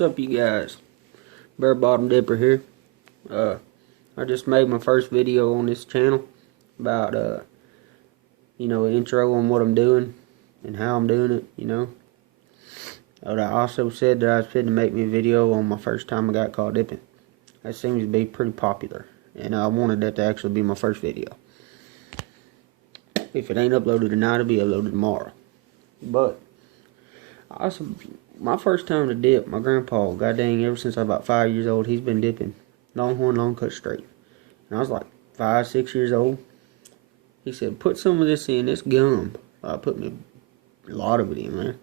What's up, you guys? Bare Bottom Dipper here. I just made my first video on this channel about an intro on what I'm doing and how I'm doing it, But I also said that I was fitting to make me a video on my first time I got caught dipping. That seems to be pretty popular, and I wanted that to actually be my first video. If it ain't uploaded tonight, it'll be uploaded tomorrow. But my first time to dip, my grandpa, god dang, ever since I was about 5 years old, he's been dipping longhorn, long cut straight. And I was like 5, 6 years old. He said, put some of this in, this gum. I put me a lot of it in, man.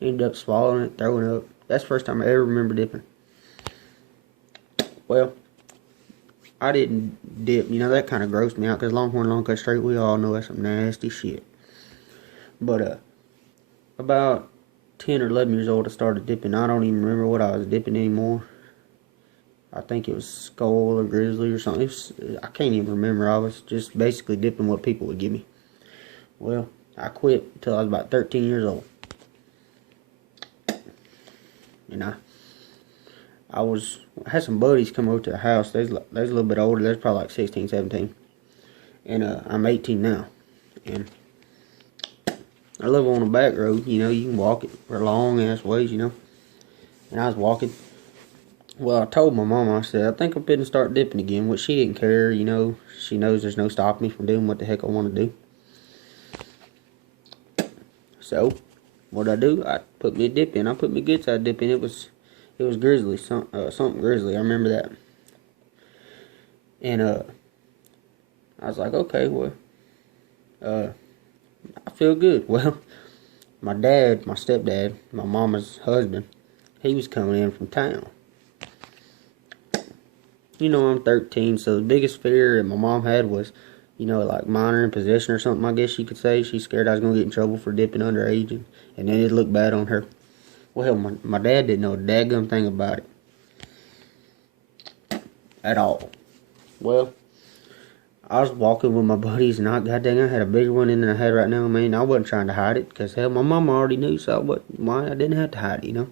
Ended up swallowing it, throwing up. That's the first time I ever remember dipping. Well, I didn't dip. That kind of grossed me out, because longhorn, long cut straight, we all know that's some nasty shit. But about 10 or 11 years old, I started dipping. I don't even remember what I was dipping anymore. I think it was Skull or Grizzly or something. I can't even remember. I was just basically dipping what people would give me. Well, I quit until I was about 13 years old. And I had some buddies come over to the house. They was a little bit older. They was probably like 16, 17. And I'm 18 now. And I live on a back road, you can walk it for long ass ways, And I was walking. Well, I told my mama, I said, I think I'm finna start dipping again, which she didn't care, She knows there's no stopping me from doing what the heck I want to do. So, what I do, I put me a dip in. I put me good side dip in. It was Grizzly, something Grizzly. I remember that. And I was like, okay, well, I feel good. Well, my dad, my stepdad, my mama's husband, he was coming in from town. I'm 13, so the biggest fear that my mom had was, like minor in possession or something, I guess you could say. She's scared I was going to get in trouble for dipping underage, and then it'd look bad on her. Well, my dad didn't know a daggum thing about it. At all. Well, I was walking with my buddies, and I had a bigger one than I had right now, man. I wasn't trying to hide it, because hell, my mama already knew, so I didn't have to hide it,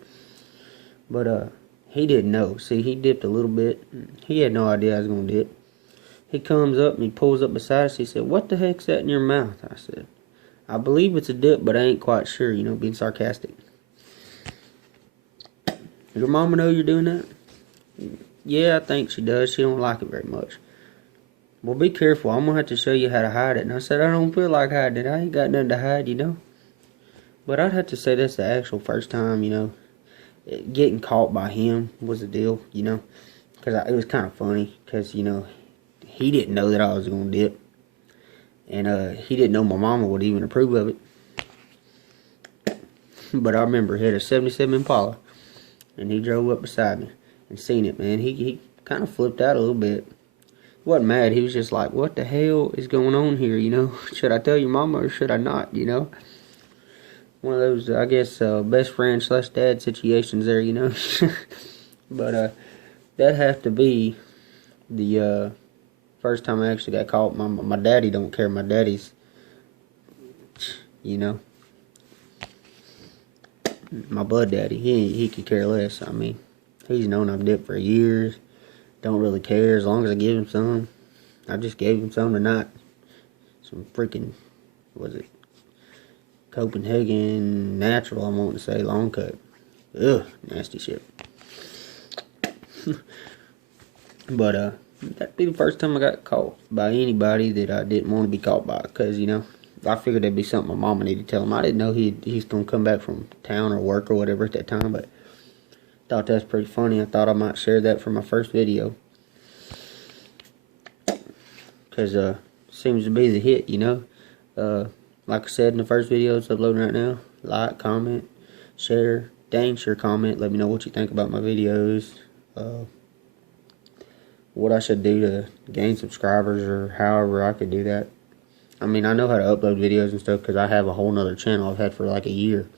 But, he didn't know. See, he dipped a little bit. He had no idea I was going to dip. He comes up and he pulls up beside us. He said, what the heck's that in your mouth? I said, I believe it's a dip, but I ain't quite sure, being sarcastic. Your mama know you're doing that? Yeah, I think she does. She don't like it very much. Well, be careful. I'm going to have to show you how to hide it. And I said, I don't feel like hiding it. I ain't got nothing to hide, But I'd have to say that's the actual first time, getting caught by him was a deal, because it was kind of funny, because, he didn't know that I was going to dip, and he didn't know my mama would even approve of it. But I remember he had a 77 Impala, and he drove up beside me and seen it, man. He kind of flipped out a little bit. He wasn't mad. He was just like, what the hell is going on here, Should I tell your mama or should I not, One of those, I guess, best friend / dad situations there, But that have to be the first time I actually got caught. My daddy don't care. My daddy's, my bud daddy, he could care less. I mean, he's known I've dipped for years. Don't really care as long as I give him some. I just gave him some tonight. Some freaking, was it Copenhagen natural, I want to say, long cut. Ugh, nasty shit. But that'd be the first time I got caught by anybody that I didn't want to be caught by, because I figured that'd be something my mama needed to tell him. I didn't know he's gonna come back from town or work or whatever at that time, but thought that's pretty funny. I thought I might share that for my first video, because seems to be the hit, Like I said in the first video, it's uploading right now. Like, comment, share, dang sure comment. Let me know what you think about my videos. What I should do to gain subscribers, or however I could do that. I mean, I know how to upload videos and stuff, because I have a whole nother channel I've had for like a year.